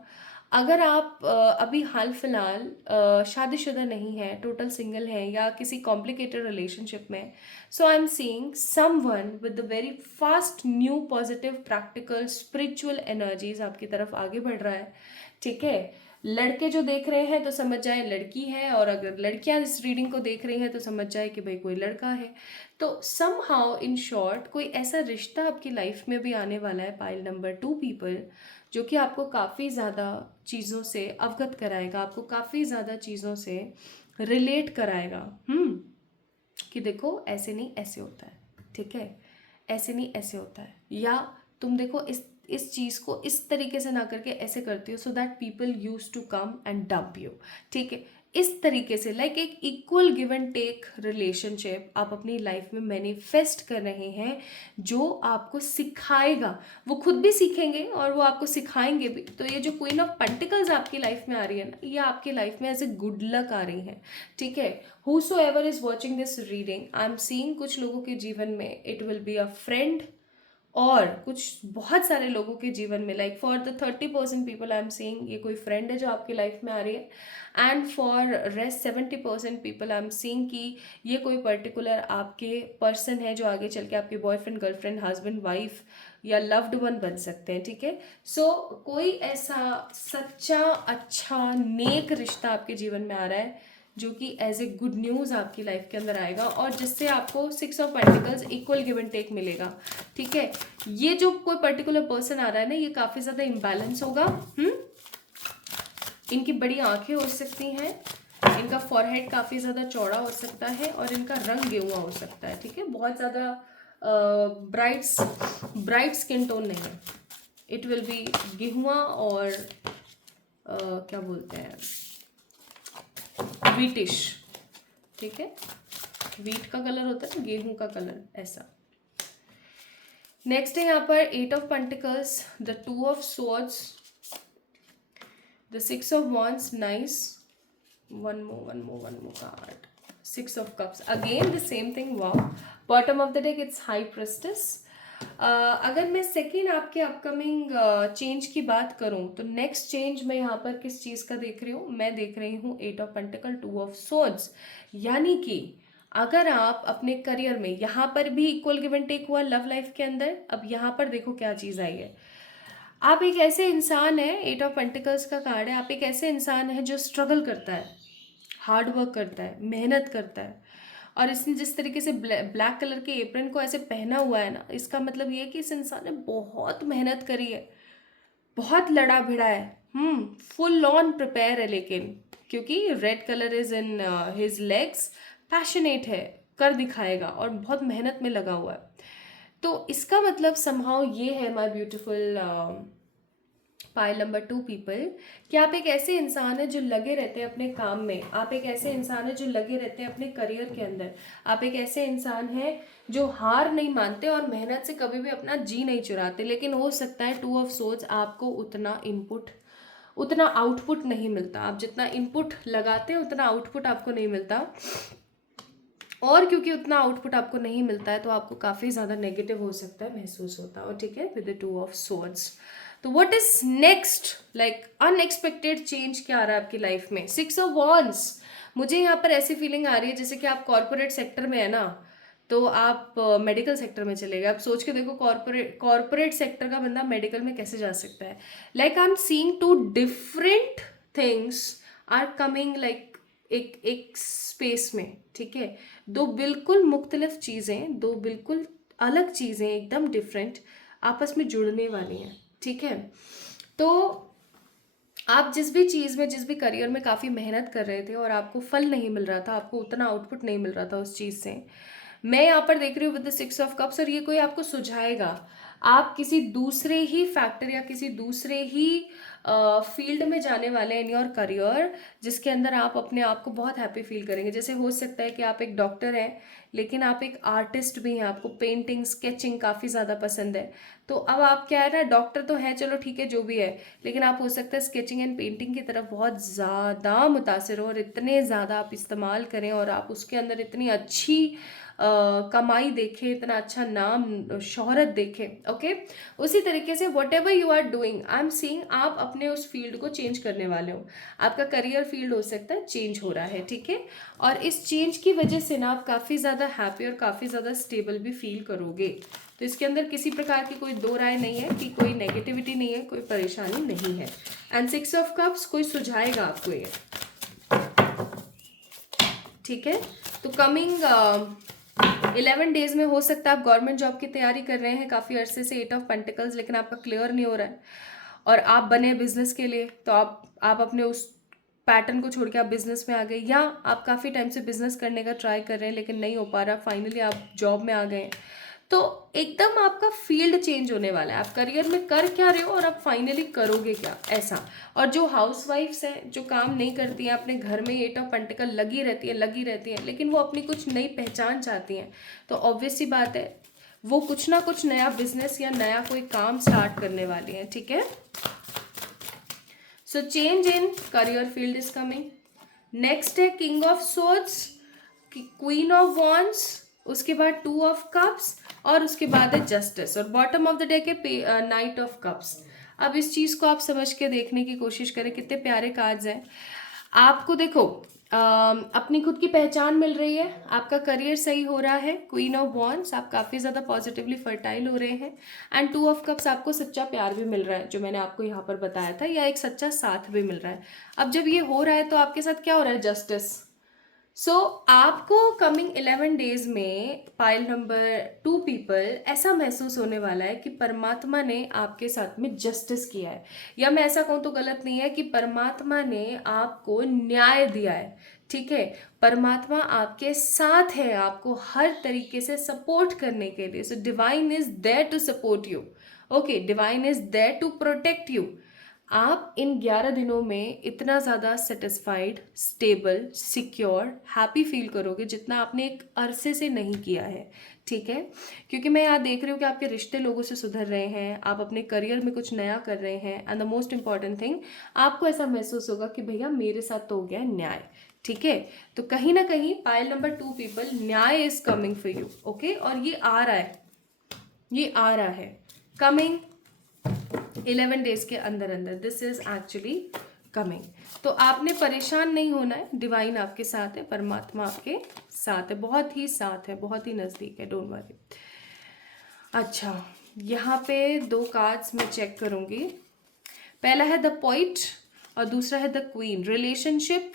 अगर आप अभी हाल फिलहाल शादीशुदा नहीं है, टोटल सिंगल है, या किसी कॉम्प्लिकेटेड रिलेशनशिप में, so I am seeing someone with the very fast new positive practical spiritual energies आपकी तरफ आगे बढ़ रहा है, ठीक है। लड़के जो देख रहे हैं तो समझ जाए लड़की है, और अगर लड़कियां इस रीडिंग को देख रही हैं तो समझ जाए कि भाई कोई लड़का है। तो सम हाउ इन शॉर्ट कोई ऐसा रिश्ता आपकी लाइफ में भी आने वाला है, पाइल नंबर 2 पीपल, जो कि आपको काफ़ी ज़्यादा चीज़ों से अवगत कराएगा, आपको काफ़ी ज़्यादा चीज़ों से रिलेट कराएगा। कि देखो ऐसे नहीं ऐसे होता है, ठीक है, ऐसे नहीं ऐसे होता है, या तुम देखो इस चीज़ को इस तरीके से ना करके ऐसे करती हो, so that people use to come and dump you, ठीक है। इस तरीके से लाइक एक equal give and take relationship आप अपनी लाइफ में मैनिफेस्ट कर रहे हैं, जो आपको सिखाएगा, वो खुद भी सीखेंगे और वो आपको सिखाएंगे भी। तो ये जो क्वीन ऑफ पेंटिकल्स आपकी लाइफ में आ रही है ना, ये आपकी लाइफ में एज ए गुड लक आ रही है, ठीक है। whosoever is watching this reading, I am seeing कुछ लोगों के जीवन में it will be a friend, और कुछ बहुत सारे लोगों के जीवन में like for the 30% people I am seeing ये कोई फ्रेंड है जो आपकी लाइफ में आ रही है, and for rest 70% people I am seeing कि ये कोई पर्टिकुलर आपके पर्सन है जो आगे चल के आपके बॉयफ्रेंड, गर्लफ्रेंड, हस्बैंड, वाइफ या लव्ड वन बन सकते हैं, ठीक है। सो कोई ऐसा सच्चा अच्छा नेक रिश्ता आपके जीवन में आ रहा है जो कि एज ए गुड न्यूज़ आपकी लाइफ के अंदर आएगा, और जिससे आपको 6 of pentacles equal give and take मिलेगा, ठीक है। ये जो कोई पर्टिकुलर पर्सन आ रहा है ना, ये काफ़ी ज़्यादा इम्बैलेंस होगा। इनकी बड़ी आंखें हो सकती हैं, इनका फॉरहेड काफ़ी ज़्यादा चौड़ा हो सकता है, और इनका रंग गेहुआ हो सकता है, ठीक है। बहुत ज़्यादा ब्राइट स्किन टोन नहीं है, इट विल बी गेहुआ, और क्या बोलते हैं, वीटिश, ठीक है। वीट का कलर होता है, गेहूं का कलर, ऐसा। नेक्स्ट है यहाँ पर 8 of pentacles, the 2 of swords, the 6 of wands, nice, one more card, 6 of cups, again the same thing, wow। bottom of the deck it's high priestess। अगर मैं सेकेंड आपके अपकमिंग चेंज की बात करूं तो नेक्स्ट चेंज मैं यहाँ पर किस चीज़ का देख रही हूँ, मैं देख रही हूँ 8 ऑफ पेंटिकल, 2 ऑफ सोर्ड्स। यानी कि अगर आप अपने करियर में, यहाँ पर भी इक्वल गिव एंड टेक हुआ लव लाइफ के अंदर, अब यहाँ पर देखो क्या चीज़ आई है। आप एक ऐसे इंसान है, 8 ऑफ पेंटिकल्स का कार्ड है, आप एक ऐसे इंसान है जो स्ट्रगल करता है, हार्ड वर्क करता है, मेहनत करता है। और इसने जिस तरीके से ब्लैक कलर के एप्रन को ऐसे पहना हुआ है ना, इसका मतलब ये है कि इस इंसान ने बहुत मेहनत करी है, बहुत लड़ा भिड़ा है, फुल ऑन प्रिपेयर है। लेकिन क्योंकि red colour is in his legs, passionate है, कर दिखाएगा, और बहुत मेहनत में लगा हुआ है। तो इसका मतलब समहाउ ये है my beautiful pile number 2 people, कि आप एक ऐसे इंसान है जो लगे रहते हैं अपने काम में, आप एक ऐसे इंसान है जो लगे रहते हैं अपने करियर के अंदर, आप एक ऐसे इंसान है जो हार नहीं मानते और मेहनत से कभी भी अपना जी नहीं चुराते। लेकिन हो सकता है 2 ऑफ सोर्ड्स आपको उतना आउटपुट नहीं मिलता, आप जितना इनपुट लगाते हैं उतना आउटपुट आपको नहीं मिलता, और क्योंकि उतना आउटपुट आपको नहीं मिलता है तो आपको काफ़ी ज़्यादा नेगेटिव हो सकता है, महसूस होता है, और ठीक है, विद द 2 ऑफ सोर्ड्स। तो what is next, like unexpected change क्या आ रहा है आपकी लाइफ में? 6 ऑफ वॉन्ड्स, मुझे यहाँ पर ऐसी फीलिंग आ रही है जैसे कि आप कॉर्पोरेट सेक्टर में है ना, तो आप मेडिकल सेक्टर में चले गए। आप सोच के देखो, कॉर्पोरेट सेक्टर का बंदा मेडिकल में कैसे जा सकता है। Like I am seeing 2 different things are coming, like एक स्पेस में, ठीक है। 2 बिल्कुल मुख्तलिफ चीज़ें, 2 बिल्कुल अलग चीज़ें, एकदम डिफरेंट, आपस में जुड़ने वाली हैं, ठीक है। तो आप जिस भी चीज़ में, जिस भी करियर में काफ़ी मेहनत कर रहे थे और आपको फल नहीं मिल रहा था, आपको उतना आउटपुट नहीं मिल रहा था उस चीज़ से, मैं यहाँ पर देख रही हूँ विद द 6 ऑफ कप्स, और ये कोई आपको सुझाएगा। आप किसी दूसरे ही फैक्टर या किसी दूसरे ही फील्ड में जाने वाले हैं इन योर करियर, जिसके अंदर आप अपने आप को बहुत हैप्पी फील करेंगे। जैसे हो सकता है कि आप एक डॉक्टर हैं लेकिन आप एक आर्टिस्ट भी हैं, आपको पेंटिंग स्केचिंग काफ़ी ज़्यादा पसंद है। तो अब आप क्या है ना, डॉक्टर तो है चलो ठीक है जो भी है, लेकिन आप हो सकता है स्केचिंग एंड पेंटिंग की तरफ बहुत ज़्यादा मुतासिर हो और इतने ज़्यादा आप इस्तेमाल करें और आप उसके अंदर इतनी अच्छी कमाई देखें, इतना अच्छा नाम शोहरत देखें। ओके, उसी तरीके से whatever you are doing, I am seeing आप अपने उस फील्ड को चेंज करने वाले हो। आपका करियर फील्ड हो सकता है चेंज हो रहा है, ठीक है। और इस चेंज की वजह से ना आप काफ़ी ज़्यादा हैप्पी और काफ़ी ज़्यादा स्टेबल भी फील करोगे। तो इसके अंदर किसी प्रकार की कोई दो राय नहीं है कि कोई नेगेटिविटी नहीं है, कोई परेशानी नहीं है। एंड 6 ऑफ कप्स कोई सुझाएगा आपको ये, ठीक है। तो कमिंग 11 डेज में हो सकता है आप गवर्नमेंट जॉब की तैयारी कर रहे हैं काफ़ी अरसे से, 8 ऑफ पेंटिकल्स, लेकिन आपका क्लियर नहीं हो रहा है और आप बने बिजनेस के लिए, तो आप अपने उस पैटर्न को छोड़ के आप बिजनेस में आ गए, या आप काफ़ी टाइम से बिजनेस करने का ट्राई कर रहे हैं लेकिन नहीं हो पा रहा, फाइनली आप जॉब में आ गए हैं। तो एकदम आपका फील्ड चेंज होने वाला है, आप करियर में कर क्या रहे हो और आप फाइनली करोगे क्या, ऐसा। और जो हाउसवाइफ्स हैं, जो काम नहीं करती हैं, अपने घर में 8 ऑफ पेंटिकल लगी रहती हैं, लेकिन वो अपनी कुछ नई पहचान चाहती हैं, तो ऑब्वियस सी बात है वो कुछ ना कुछ नया बिजनेस या नया कोई काम स्टार्ट करने वाली हैं, ठीक है। So change in career field is coming. Next है king of swords, queen of wands, उसके बाद 2 ऑफ कप्स और उसके बाद है जस्टिस, और बॉटम ऑफ द डेक है नाइट ऑफ कप्स। अब इस चीज़ को आप समझ के देखने की कोशिश करें, कितने प्यारे कार्ड्स हैं। आपको देखो अपनी खुद की पहचान मिल रही है, आपका करियर सही हो रहा है, क्वीन ऑफ वॉन्ड्स, आप काफ़ी ज़्यादा पॉजिटिवली फर्टाइल हो रहे हैं, एंड 2 ऑफ कप्स आपको सच्चा प्यार भी मिल रहा है, जो मैंने आपको यहाँ पर बताया था, या एक सच्चा साथ भी मिल रहा है। अब जब ये हो रहा है तो आपके साथ क्या हो रहा है, जस्टिस। सो आपको कमिंग 11 डेज में पाइल नंबर 2 पीपल ऐसा महसूस होने वाला है कि परमात्मा ने आपके साथ में जस्टिस किया है, या मैं ऐसा कहूँ तो गलत नहीं है कि परमात्मा ने आपको न्याय दिया है, ठीक है। परमात्मा आपके साथ है, आपको हर तरीके से सपोर्ट करने के लिए। So divine is there to support you, okay, divine is there to protect you. आप इन 11 दिनों में इतना ज़्यादा satisfied, stable, secure, happy feel करोगे जितना आपने एक अरसे से नहीं किया है, ठीक है। क्योंकि मैं यहाँ देख रही हूँ कि आपके रिश्ते लोगों से सुधर रहे हैं, आप अपने करियर में कुछ नया कर रहे हैं, and the most important thing, आपको ऐसा महसूस होगा कि भैया मेरे साथ तो हो गया न्याय, ठीक है। तो कहीं ना कहीं पाइल नंबर 2 पीपल, न्याय is coming for you, okay. और ये आ रहा है, ये आ रहा है, कमिंग 11 डेज के अंदर अंदर, दिस इज एक्चुअली कमिंग। तो आपने परेशान नहीं होना है, डिवाइन आपके साथ है, परमात्मा आपके साथ है, बहुत ही साथ है, बहुत ही नज़दीक है, डोंट वरी। अच्छा, यहाँ पे 2 कार्ड्स मैं चेक करूँगी। पहला है द पॉइंट और दूसरा है the queen. Relationship,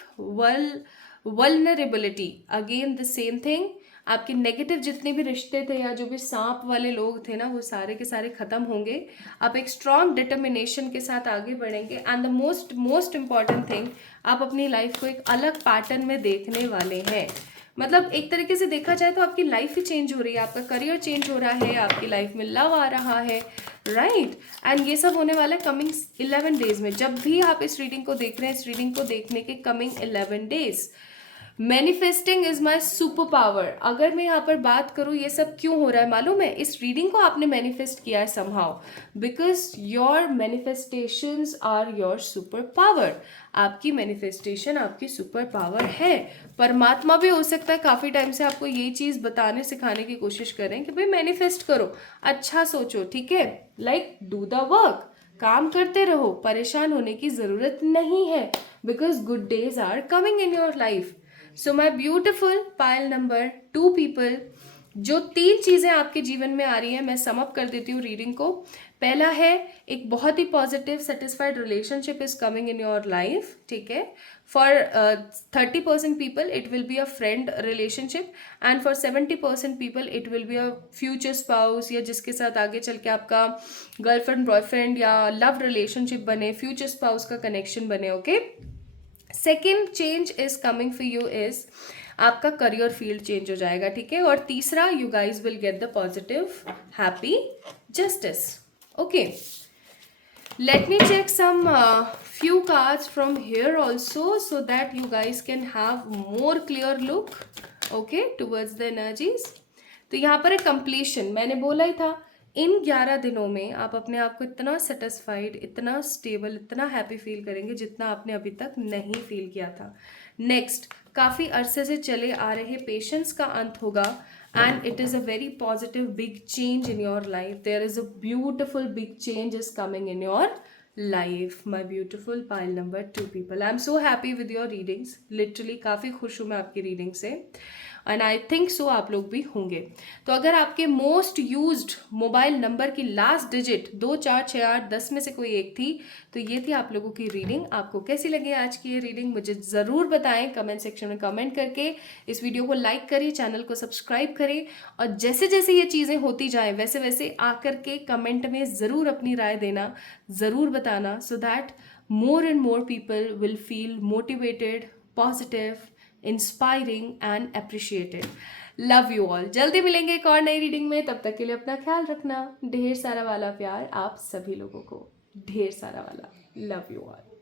vulnerability, again the same thing. आपके नेगेटिव जितने भी रिश्ते थे या जो भी सांप वाले लोग थे ना, वो सारे के सारे खत्म होंगे। आप एक स्ट्रॉन्ग डिटर्मिनेशन के साथ आगे बढ़ेंगे, and the most important thing, आप अपनी लाइफ को एक अलग पैटर्न में देखने वाले हैं। मतलब एक तरीके से देखा जाए तो आपकी लाइफ ही चेंज हो रही है, आपका करियर चेंज हो रहा है, आपकी लाइफ में लव आ रहा है, राइट। एंड ये सब होने वाला है कमिंग 11 डेज में। जब भी आप इस रीडिंग को देख रहे हैं, इस रीडिंग को देखने के coming 11 days, manifesting is my super power. अगर मैं यहाँ पर बात करूँ ये सब क्यों हो रहा है मालूम है, इस रीडिंग को आपने मैनिफेस्ट किया है somehow, because your manifestations are your super power. आपकी मैनिफेस्टेशन आपकी सुपर पावर है। परमात्मा भी हो सकता है काफ़ी टाइम से आपको ये चीज़ बताने सिखाने की कोशिश करें कि भाई मैनिफेस्ट करो, अच्छा सोचो, ठीक है, लाइक डू द वर्क, काम करते रहो, परेशान होने की ज़रूरत नहीं है, because good days are coming in your life. So my beautiful pile number 2 people, जो 3 चीज़ें आपके जीवन में आ रही हैं, मैं सम अप कर देती हूँ रीडिंग को। पहला है एक बहुत ही positive satisfied relationship is coming in your life, ठीक है। For 30% people it will be a friend relationship, and for 70% people it will be a future spouse, या जिसके साथ आगे चल के आपका गर्लफ्रेंड बॉयफ्रेंड या लव रिलेशनशिप बने, फ्यूचर स्पाउस का कनेक्शन बने, okay. Second change is coming for you is आपका करियर फील्ड चेंज हो जाएगा, ठीक है। और तीसरा, you guys will get the positive happy justice. Okay, let me check some few cards from here also so that you guys can have more clear look, okay, towards the energies. तो यहाँ पर है completion. मैंने बोला ही था इन 11 दिनों में आप अपने आप को इतना सेटिस्फाइड, इतना स्टेबल, इतना हैप्पी फील करेंगे जितना आपने अभी तक नहीं फील किया था। नेक्स्ट, काफ़ी अरसे से चले आ रहे पेशेंस का अंत होगा and it is a very positive big change in your life. There is a beautiful big change is coming in your life, my beautiful pile number 2 people. I'm so happy with your readings, literally काफ़ी खुश हूँ मैं आपकी reading से, and I think so आप लोग भी होंगे। तो अगर आपके मोस्ट यूज्ड मोबाइल नंबर की लास्ट डिजिट 246810 में से कोई एक थी, तो ये थी आप लोगों की रीडिंग। आपको कैसी लगी आज की ये रीडिंग मुझे ज़रूर बताएं कमेंट सेक्शन में कमेंट करके। इस वीडियो को लाइक करिए, चैनल को सब्सक्राइब करें, और जैसे जैसे ये चीज़ें होती जाएं वैसे वैसे आकर के कमेंट में ज़रूर अपनी राय देना, ज़रूर बताना, so that more and more people will feel motivated, positive, inspiring and appreciated. Love you all. जल्दी मिलेंगे एक और नई रीडिंग में, तब तक के लिए अपना ख्याल रखना। ढेर सारा वाला प्यार आप सभी लोगों को, ढेर सारा वाला। Love you all.